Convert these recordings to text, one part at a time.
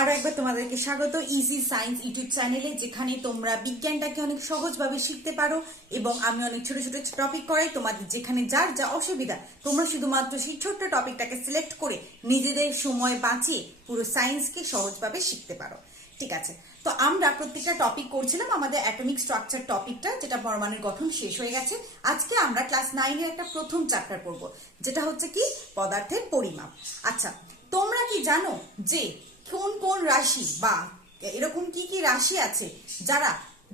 আরো একবার তোমাদেরকে স্বাগত ইজি সায়েন্স ইউটিউব চ্যানেলে, যেখানে তোমরা বিজ্ঞানটাকে অনেক সহজভাবে শিখতে পারো এবং আমি অনেক ছোট ছোট টপিক করাই তোমাদের। যেখানে যার যা অসুবিধা তোমরা শুধুমাত্র সেই ছোট্ট টপিকটাকে সিলেক্ট করে নিজেদের সময় বাঁচিয়ে পুরো সায়েন্সকে সহজভাবে শিখতে পারো। ঠিক আছে, তো আমরা প্রত্যেকটা টপিক করছিলাম আমাদের অ্যাটমিক স্ট্রাকচার টপিকটা, যেটা পরমাণুর গঠন শেষ হয়ে গেছে। আজকে আমরা ক্লাস 9 এর একটা প্রথম চ্যাপ্টার পড়বো, যেটা হচ্ছে কি পদার্থের পরিমাপ। আচ্ছা, তোমরা কি জানো যে কোন কোন রাশি বা এরকম কি কি রাশি আছে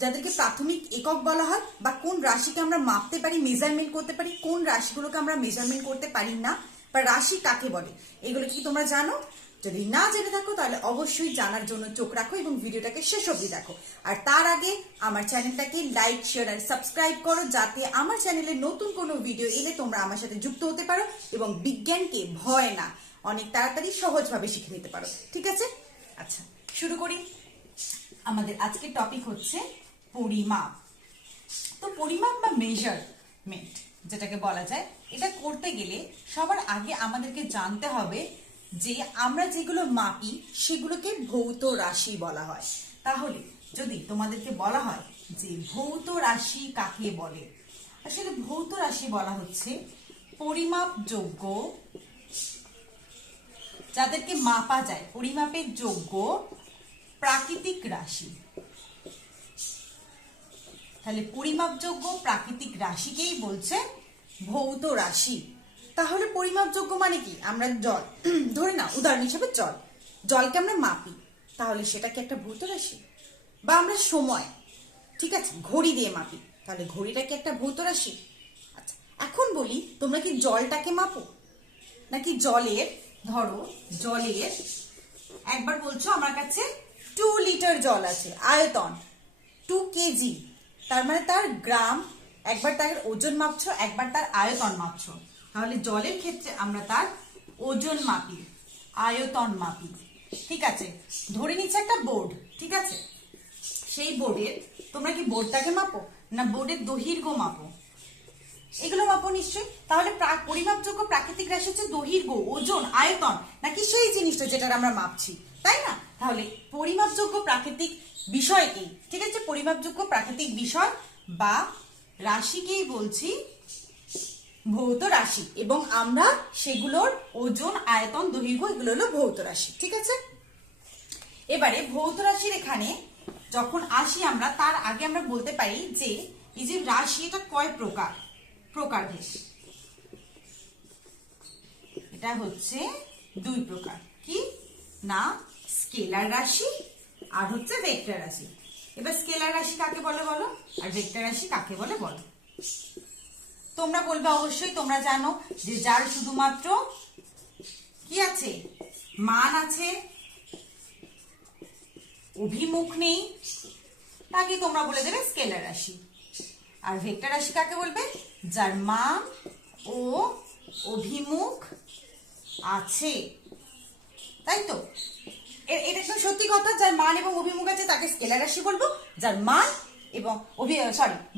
যাদেরকে প্রাথমিক একক বলা হয়, বা কোন রাশিকে আমরা মাপতে পারি, মেজারমেন্ট করতে পারি, কোন রাশিগুলোকে আমরা মেজারমেন্ট করতে পারি না, বা রাশি কাকে বলে, এগুলো কি তোমরা জানো? যদি না জেনে থাকো তাহলে অবশ্যই জানার জন্য চোখ রাখো এবং ভিডিওটাকে শেষ অবধি দেখো। আর তার আগে আমার চ্যানেলটাকে লাইক, শেয়ার আর সাবস্ক্রাইব করো, যাতে আমার চ্যানেলে নতুন কোনো ভিডিও এলে তোমরা আমার সাথে যুক্ত হতে পারো এবং বিজ্ঞানকে ভয় না অনেক তাড়াতাড়ি সহজভাবে শিখে নিতে পারো। ঠিক আছে, আচ্ছা শুরু করি। আমাদের আজকের টপিক হচ্ছে পরিমাপ। তো পরিমাপ বা মেজারমেন্ট যেটাকে বলা যায়, এটা করতে গেলে সবার আগে আমাদেরকে জানতে হবে যে আমরা যেগুলো মাপি সেগুলোকে ভৌত রাশি বলা হয়। তাহলে যদি তোমাদেরকে বলা হয় যে ভৌত রাশি কাকে বলে, আসলে ভৌত রাশি বলা হচ্ছে পরিমাপযোগ্য, যাদেরকে মাপা যায়, পরিমাপের যোগ্য প্রাকৃতিক রাশি। তাহলে পরিমাপযোগ্য প্রাকৃতিক রাশিকেই বলছে ভৌত রাশি। তাহলে পরিমাপযোগ্য মানে কি? আমরা জল ধরে না, উদাহরণ হিসেবে জলকে আমরা মাপি, তাহলে সেটা কি একটা ভৌত রাশি? বা আমরা সময়, ঠিক আছে, ঘড়ি দিয়ে মাপি, তাহলে ঘড়িটা কি একটা ভৌত রাশি? আচ্ছা, এখন বলি, তোমরা কি জলটাকে মাপো? নাকি ধরো জলের একবার বলছো আমার কাছে 2 লিটার জল আছে, আয়তন 2 কেজি, তার মানে তার গ্রাম, একবার তার ওজন মাপছো, একবার তার আয়তন মাপছো। তাহলে জলের ক্ষেত্রে আমরা তার ওজন মাপি, আয়তন মাপি। ঠিক আছে, ধরে নিচ্ছে একটা বোর্ড, ঠিক আছে, সেই বোর্ডের তোমরা কি বোর্ডটাকে মাপো না বোর্ডের দৈর্ঘ্য মাপো? এগুলো মাপো নিশ্চয়ই। তাহলে পরিমাপযোগ্য প্রাকৃতিক রাশি হচ্ছে দৈর্ঘ্য, ওজন, আয়তন, নাকি সেই জিনিসটা যেটা আমরা মাপছি, তাই না? তাহলে পরিমাপযোগ্য প্রাকৃতিক বিষয়কেই, ঠিক আছে, পরিমাপযোগ্য প্রাকৃতিক বিষয় বা রাশিকেই বলছি ভৌত রাশি, এবং আমরা সেগুলোর ওজন, আয়তন, দৈর্ঘ্য এগুলো হলো ভৌত রাশি। ঠিক আছে, এবারে ভৌত রাশির এখানে যখন আসি আমরা, তার আগে আমরা বলতে পারি যে এই যে রাশি, এটা কয় প্রকারভেদ? এটা হচ্ছে 2 প্রকার। কি না? স্কেলার রাশি আর হচ্ছে ভেক্টর রাশি। এবার স্কেলার রাশি কাকে বলে বলো, আর ভেক্টর রাশি কাকে বলে বলো? তোমরা বলবে অবশ্যই তোমরা জানো যে যার শুধুমাত্র কি আছে, মান আছে, অভিমুখ নেই, তাকে তোমরা বলে দেবে স্কেলার রাশি। আর ভেক্টর রাশি কাকে বলবে? যার মান ও অভিমুখ আছে, তাই তো? এটা একদম সত্যি কথা, যার মান এবং অভিমুখ আছে তাকে স্কেলার রাশি বলবো। যার মান এবং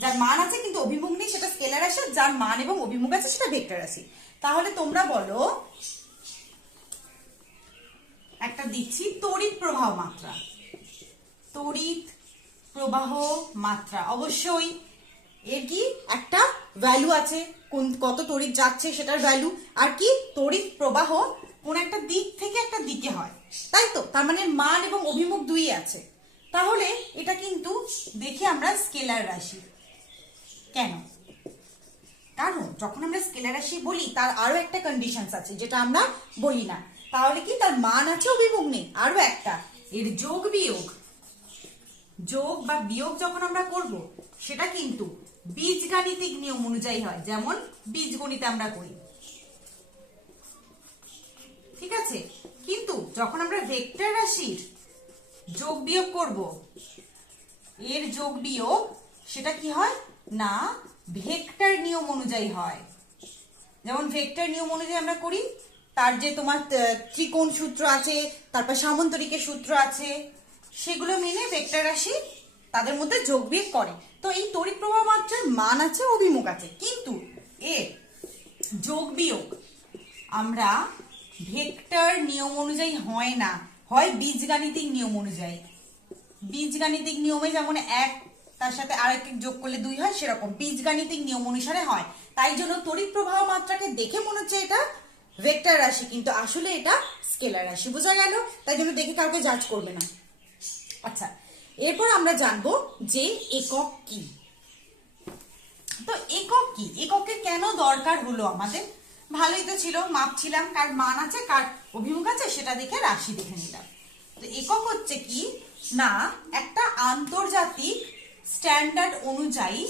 যার মান আছে কিন্তু অভিমুখ নেই সেটা স্কেলার রাশি, যার মান এবং অভিমুখ আছে সেটা ভেক্টর রাশি। তাহলে তোমরা বলো, একটা দিচ্ছি, তড়িৎ প্রবাহ মাত্রা। তড়িৎ প্রবাহ মাত্রা অবশ্যই এর কি একটা ভ্যালু আছে, কত তড়িৎ যাচ্ছে সেটার ভ্যালু, আর কি তড়িৎ প্রবাহ কোন একটা দিক থেকে একটা দিকে হয়, তাই তো? তার মানে মান এবং অভিমুখ দুই আছে। তাহলে এটা কিন্তু দেখি আমরা স্কেলার রাশি। কেন? কারণ যখন আমরা স্কেলার রাশি বলি তার আরো একটা কন্ডিশনস আছে যেটা আমরা বলি না। তাহলে কি তার মান আছে, অভিমুখ নেই, আরো একটা এর যোগ বা বিয়োগ যখন আমরা করব সেটা কিন্তু বীজগাণিতিক নিয়ম অনুযায়ী হয়, যেমন বীজগণিতে আমরা করি, ঠিক আছে? কিন্তু যখন আমরা ভেক্টর রাশির যোগ বিয়োগ করব, এর যোগ বিয়োগ সেটা কি হয় না ভেক্টর নিয়ম অনুযায়ী হয়। যেমন ভেক্টর নিয়ম অনুযায়ী আমরা করি, তার যে তোমার ত্রিকোণ সূত্র আছে, তারপর সামান্তরিকের সূত্র আছে, সেগুলো মেনে ভেক্টর রাশি তাদের মধ্যে যোগ বিয়োগ করে। তো এই তড়িৎ প্রবাহ মাত্রার মান আছে, অভিমুখ আছে, কিন্তু এর যোগ বিয়োগ আমরা ভেক্টর নিয়ম অনুযায়ী হয় না, হয় বীজগাণিতিক নিয়ম অনুযায়ী, বীজগাণিতিক নিয়মে যেমন এক তার সাথে আরেক যোগ করলে 2 হয়, সেরকম বীজগাণিতিক নিয়ম অনুসারে হয়। তাই জন্য তড়িৎ প্রবাহ মাত্রাকে দেখে মনে হচ্ছে এটা ভেক্টর রাশি, কিন্তু আসলে এটা স্কেলার রাশি। বোঝা গেল? তাই জন্য দেখে কাউকে জাজ করবে না। আচ্ছা, এরপর আমরা জানবো যে একক কি। তো একক কি, এককের কেন দরকার হলো আমাদের? ভালোই তো ছিল, মাপছিলাম, কার মান আছে কার অভিমুখ আছে সেটা দেখে রাশি দেখে নিলাম। তো একক হচ্ছে কি না, একটা আন্তর্জাতিক স্ট্যান্ডার্ড অনুযায়ী,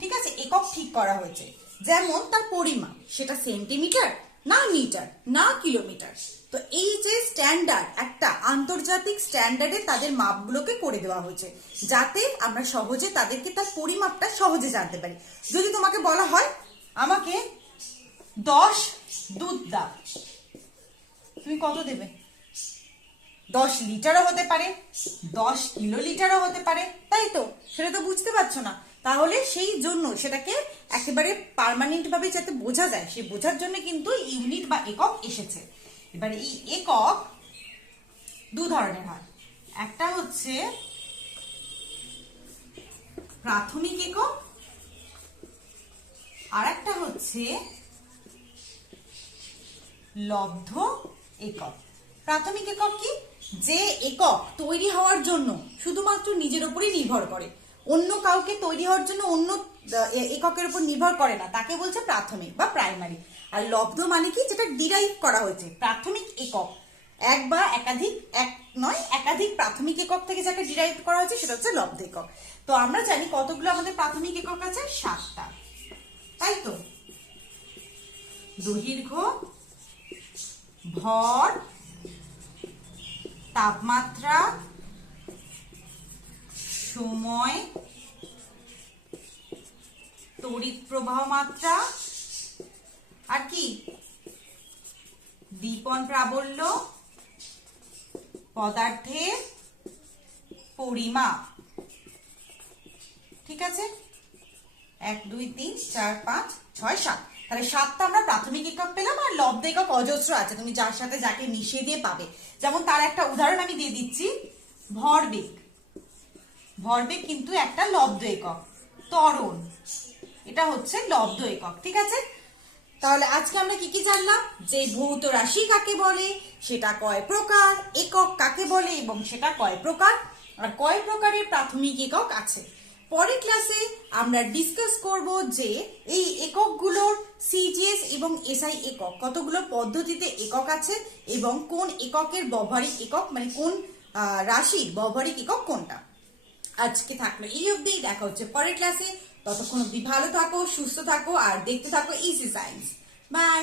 ঠিক আছে, একক ঠিক করা হয়েছে। যেমন তার পরিমাপ, সেটা সেন্টিমিটার না মিটার না কিলোমিটার। তো এই যে স্ট্যান্ডার্ড, একটা আন্তর্জাতিক স্ট্যান্ডার্ডে তাদের মাপগুলোকে করে দেওয়া হয়েছে, যাতে আমরা সহজে তাদেরকে তার পরিমাপটা সহজে জানতে পারি। যদি তোমাকে বলা হয় আমাকে 10 দুধ দাও, তুমি কত দেবে? 10 লিটারও হতে পারে, 10 কিলোলিটারও হতে পারে, তাই তো? সেটা তো বুঝতে পারছো না। তাহলে সেই জন্য সেটাকে একেবারে পার্মানেন্ট ভাবে যাতে বোঝা যায়, সে বোঝার জন্য কিন্তু ইউনিট বা একক এসেছে। এবারে এই একক দু ধরনের হয়, একটা হচ্ছে প্রাথমিক একক, আর একটা হচ্ছে লব্ধ একক। প্রাথমিক একক কি? যে একক তৈরি হওয়ার জন্য শুধুমাত্র নিজের উপরই নির্ভর করে, অন্য কাউকে তৈরি হওয়ার জন্য অন্য এককের উপর নির্ভর করে না, তাকে বলছে প্রাথমিক বা প্রাইমারি। আর লব্ধ মানে কি? যেটা ডিরাইভ করা হয়েছে। প্রাথমিক একক এক বা একাধিক, এক নয় একাধিক প্রাথমিক একক থেকে যেটা ডিরাইভ করা হয়েছে সেটা হচ্ছে লব্ধ একক। তো আমরা জানি কতগুলো আমাদের প্রাথমিক একক আছে, 7টা, তাই তো? দৈর্ঘ্য, ভর, তাপমাত্রা, সময়, তড়িৎ প্রবাহ মাত্রা, আর কি দীপন প্রাবল্য, পদার্থের পরিমাপ। ঠিক আছে? 1 2 3 4 5 6 7, তাহলে 7টা আমরা প্রাথমিক একক পেলাম। আর লব্ধ একক অজস্র আছে, তুমি যার সাথে যাকে মিশিয়ে দিয়ে পাবে। যেমন তার একটা উদাহরণ আমি দিয়ে দিচ্ছি, ভরবেগ। ভরবেগ কিন্তু একটা লব্ধ একক। ত্বরণ, এটা হচ্ছে লব্ধ একক। ঠিক আছে? তাহলে আজকে আমরা কি কি জানলাম? যে ভৌত রাশি কাকে বলে, সেটা কয় প্রকার, একক কাকে বলে এবং সেটা কয় প্রকার, আর কয় প্রকারের প্রাথমিক একক আছে। পরের ক্লাসে আমরা ডিসকাস করব যে এই এককগুলোর সিজিএস এবং এসআই একক কতগুলো পদ্ধতিতে একক আছে এবং কোন এককের ব্যবহারিক একক, মানে কোন রাশির ব্যবহারিক একক কোনটা। আজকে থাকলো এই অবধি, দেখা হচ্ছে পরের ক্লাসে। ততক্ষণ অবধি ভালো থাকো, সুস্থ থাকো আর দেখতে থাকো ইজি সায়েন্স। বাই।